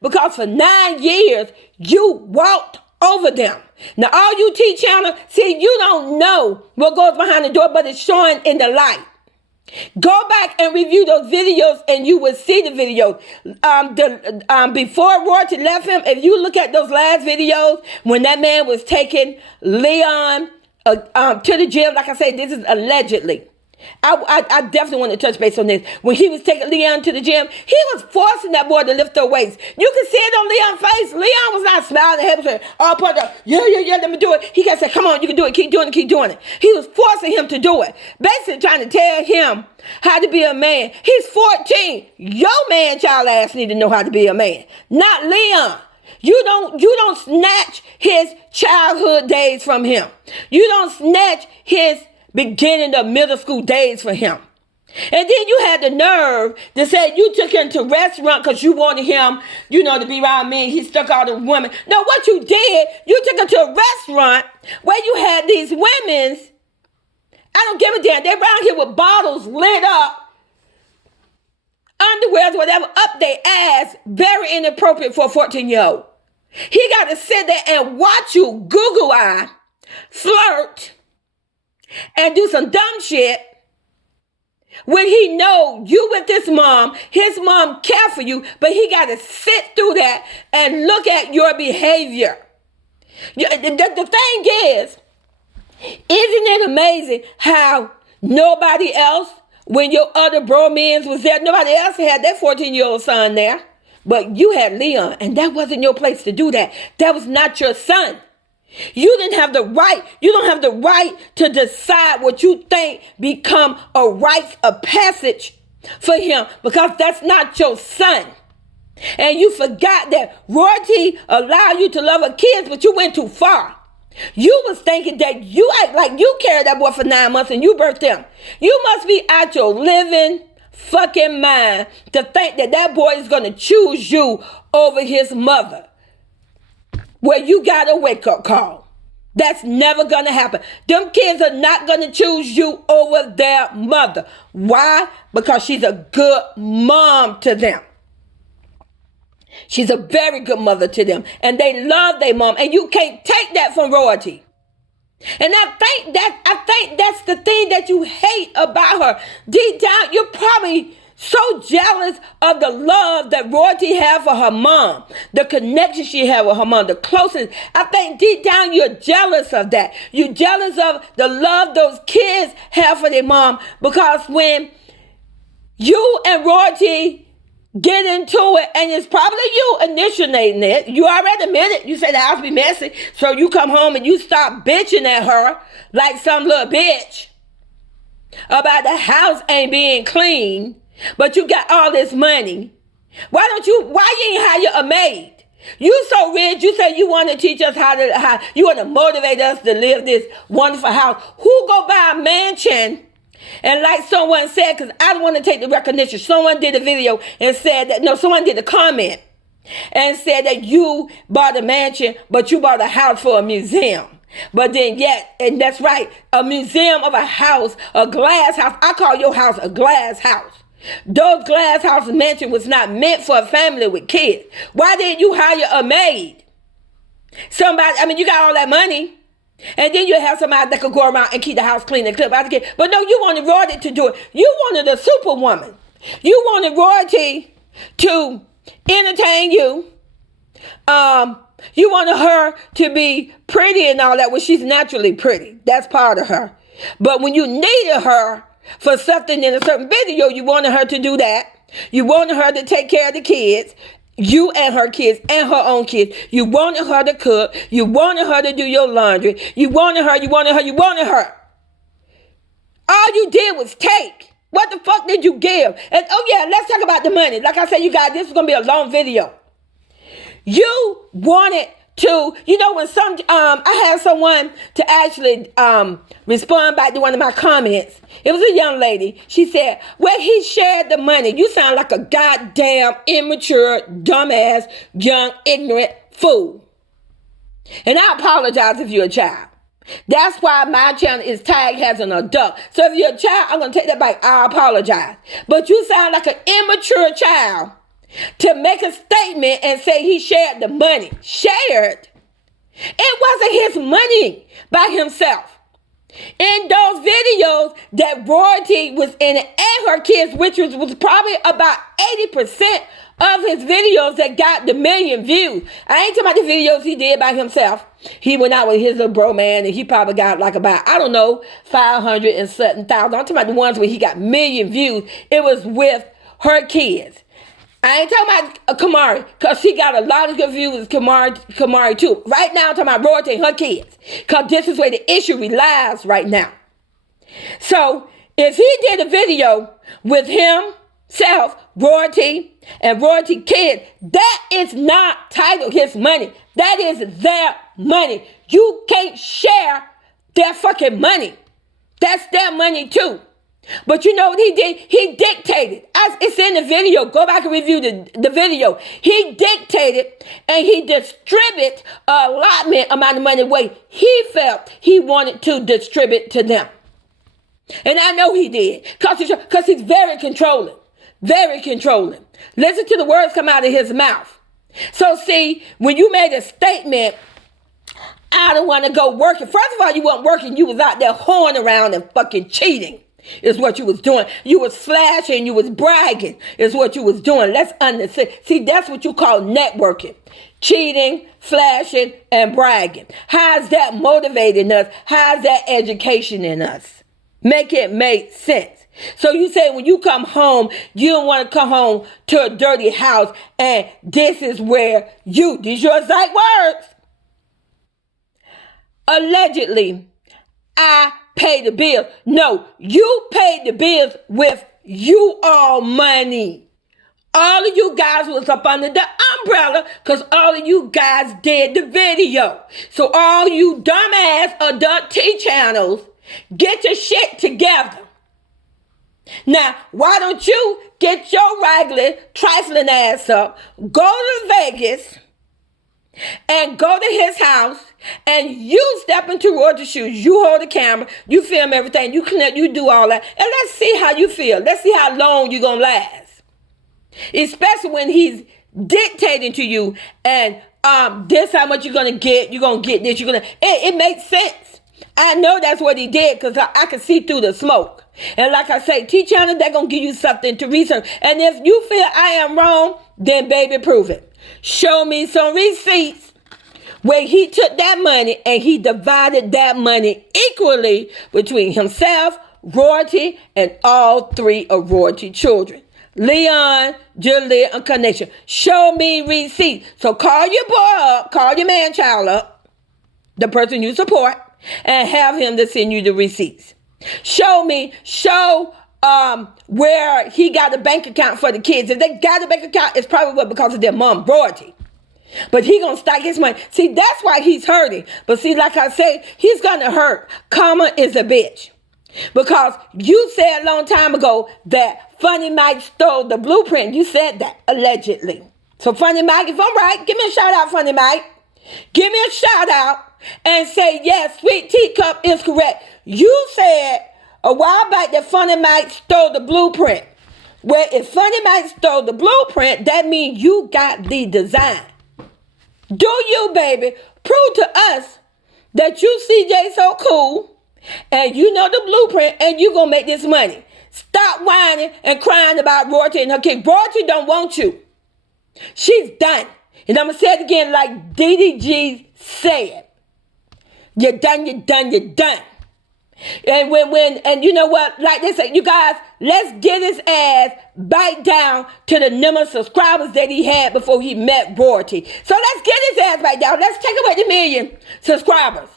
Because for 9 years, you walked over them. Now, all you T-channel, see, you don't know what goes behind the door, but it's showing in the light. Go back and review those videos and you will see the videos. Before Royalty left him, if you look at those last videos, when that man was taking Leon to the gym, like I said, this is allegedly. I definitely want to touch base on this. When he was taking Leon to the gym, he was forcing that boy to lift their weights. You can see it on Leon's face. Leon was not smiling. He was all part of, yeah, let me do it. He kept saying, come on, you can do it. Keep doing it. He was forcing him to do it. Basically trying to tell him how to be a man. He's 14. Your man-child ass need to know how to be a man. Not Leon. You don't snatch his childhood days from him. You don't snatch his beginning of middle school days for him. And then you had the nerve to say you took him to restaurant because you wanted him, to be around men. He stuck out the women. No, what you did, you took him to a restaurant where you had these women's, I don't give a damn, they're around here with bottles lit up, underwears, whatever, up their ass, very inappropriate for a 14-year-old. He got to sit there and watch you Google eye, flirt, and do some dumb shit when he know you with his mom care for you, but he got to sit through that and look at your behavior. The thing is, isn't it amazing how nobody else, when your other bromans was there, nobody else had that 14-year-old son there, but you had Leon, and that wasn't your place to do that. That was not your son. You didn't have the right. You don't have the right to decide what you think become a rite of passage for him, because that's not your son. And you forgot that Royalty allowed you to love her kids, but you went too far. You was thinking that you act like you carried that boy for 9 months and you birthed him. You must be out your living fucking mind to think that that boy is going to choose you over his mother, where you got a wake-up call. That's never going to happen. Them kids are not going to choose you over their mother. Why? Because she's a good mom to them. She's a very good mother to them. And they love their mom. And you can't take that from Royalty. And I think that's the thing that you hate about her. Deep down, you're probably so jealous of the love that Royalty had for her mom, the connection she had with her mom, the closeness. I think deep down you're jealous of that. You're jealous of the love those kids have for their mom, because when you and Royalty get into it, and it's probably you initiating it, you already admitted, you say the house be messy, so you come home and you start bitching at her like some little bitch about the house ain't being clean. But you got all this money. Why you ain't hire a maid? You so rich, you say you want to teach us how you want to motivate us to live this wonderful house. Who go buy a mansion? And like someone said, because I don't want to take the recognition, someone did a video and said that, no, someone did a comment and said that you bought a mansion, but you bought a house for a museum. But then and that's right, a museum of a house, a glass house. I call your house a glass house. Those glass house mansion was not meant for a family with kids. Why didn't you hire a maid? You got all that money. And then you have somebody that could go around and keep the house clean and clip out the kids. But no, you wanted Royalty to do it. You wanted a superwoman. You wanted Royalty to entertain you. You wanted her to be pretty and all that, when she's naturally pretty. That's part of her. But when you needed her for something in a certain video, you wanted her to do that. You wanted her to take care of the kids, you and her kids and her own kids. You wanted her to cook. You wanted her to do your laundry. You wanted her. All you did was take. What the fuck did you give? And let's talk about the money. Like I said, you guys, this is going to be a long video. You wanted to, when I had someone to actually respond back to one of my comments. It was a young lady. She said, well, he shared the money. You sound like a goddamn immature, dumbass, young, ignorant fool. And I apologize if you're a child. That's why my channel is tagged as an adult. So if you're a child, I'm going to take that back. I apologize. But you sound like an immature child to make a statement and say he shared the money. Shared. It wasn't his money by himself. In those videos that Royalty was in it and her kids, which was probably about 80% of his videos that got the million views. I ain't talking about the videos he did by himself. He went out with his little bro man and he probably got like about, I don't know, 500 and something thousand. I'm talking about the ones where he got million views. It was with her kids. I ain't talking about Kamari, because she got a lot of good views with Kamari too. Right now, I'm talking about Royalty and her kids, because this is where the issue relies right now. So, if he did a video with himself, Royalty, and Royalty kids, that is not titled his money. That is their money. You can't share their fucking money. That's their money too. But you know what he did? He dictated. It's in the video. Go back and review the video. He dictated and he distributed a allotment amount of money the way he felt he wanted to distribute to them. And I know he did. Because he's very controlling. Very controlling. Listen to the words come out of his mouth. So see, when you made a statement, I don't want to go working. First of all, you weren't working. You was out there hoeing around and fucking cheating. Is what you was doing. You was flashing, you was bragging, is what you was doing. Let's understand. See, that's what you call networking. Cheating, flashing, and bragging. How's that motivating us? How's that education in us? Make it make sense. So you say when you come home, you don't want to come home to a dirty house, and this is where these your exact words. Allegedly, I pay the bills. No, you paid the bills with you all money. All of you guys was up under the umbrella because all of you guys did the video. So all you dumbass adult T channels, get your shit together. Now, why don't you get your raggedy, trifling ass up, go to Vegas, and go to his house, and you step into Roger's shoes. You hold the camera, you film everything, you connect, you do all that, and let's see how you feel. Let's see how long you're gonna last. Especially when he's dictating to you, and this how much you're gonna get this, it makes sense. I know that's what he did because I can see through the smoke. And like I say, T-Channel, they're gonna give you something to research. And if you feel I am wrong, then baby, prove it. Show me some receipts where he took that money and he divided that money equally between himself, Royalty, and all three of Royalty children. Leon, Juliet, and Carnation. Show me receipts. So call your boy up, call your man child up, the person you support, and have him to send you the receipts. Show where he got a bank account for the kids. If they got a bank account, it's probably because of their mom, Royalty. But he gonna stack his money. See, that's why he's hurting. But see, like I say, he's gonna hurt. Karma is a bitch. Because you said a long time ago that Funny Mike stole the blueprint. You said that, allegedly. So Funny Mike, if I'm right, give me a shout out, Funny Mike. Give me a shout out and say, yes, Sweet Teacup is correct. You said a while back that Funny Mike stole the blueprint. Well, if Funny Mike stole the blueprint, that means you got the design. Do you, baby, prove to us that you CJ so cool and you know the blueprint and you gonna make this money. Stop whining and crying about Royalty and her kid. Royalty don't want you. She's done. And I'm gonna say it again like DDG said. You're done, you're done, you're done. And and you know what, like they say, you guys, let's get his ass back down to the number of subscribers that he had before he met Royalty. So let's get his ass back down. Let's take away the 1 million subscribers.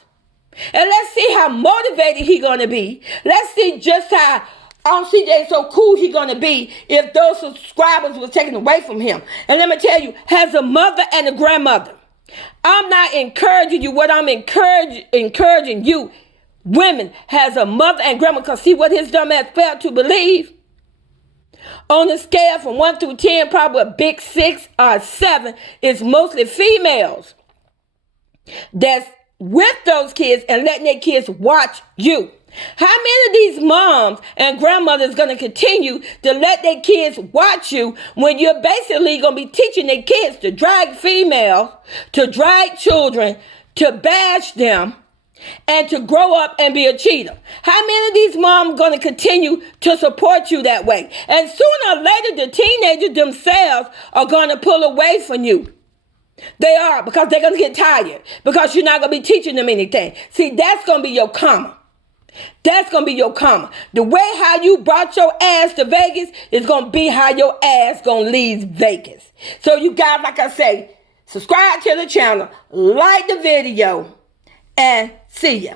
And let's see how motivated he gonna be. Let's see just how CJ so cool he gonna be if those subscribers was taken away from him. And let me tell you, as a mother and a grandmother, I'm not encouraging you. What I'm encouraging you, women, has a mother and grandma, because see what his dumb ass failed to believe? On a scale from 1 through 10, probably a big 6 or 7, is mostly females that's with those kids and letting their kids watch you. How many of these moms and grandmothers going to continue to let their kids watch you when you're basically going to be teaching their kids to drag females, to drag children, to bash them, and to grow up and be a cheater? How many of these moms are going to continue to support you that way? And sooner or later, the teenagers themselves are going to pull away from you. They are, because they're going to get tired, because you're not going to be teaching them anything. See, that's going to be your karma. That's going to be your karma. The way how you brought your ass to Vegas is going to be how your ass going to leave Vegas. So you guys, like I say, subscribe to the channel, like the video, and see ya.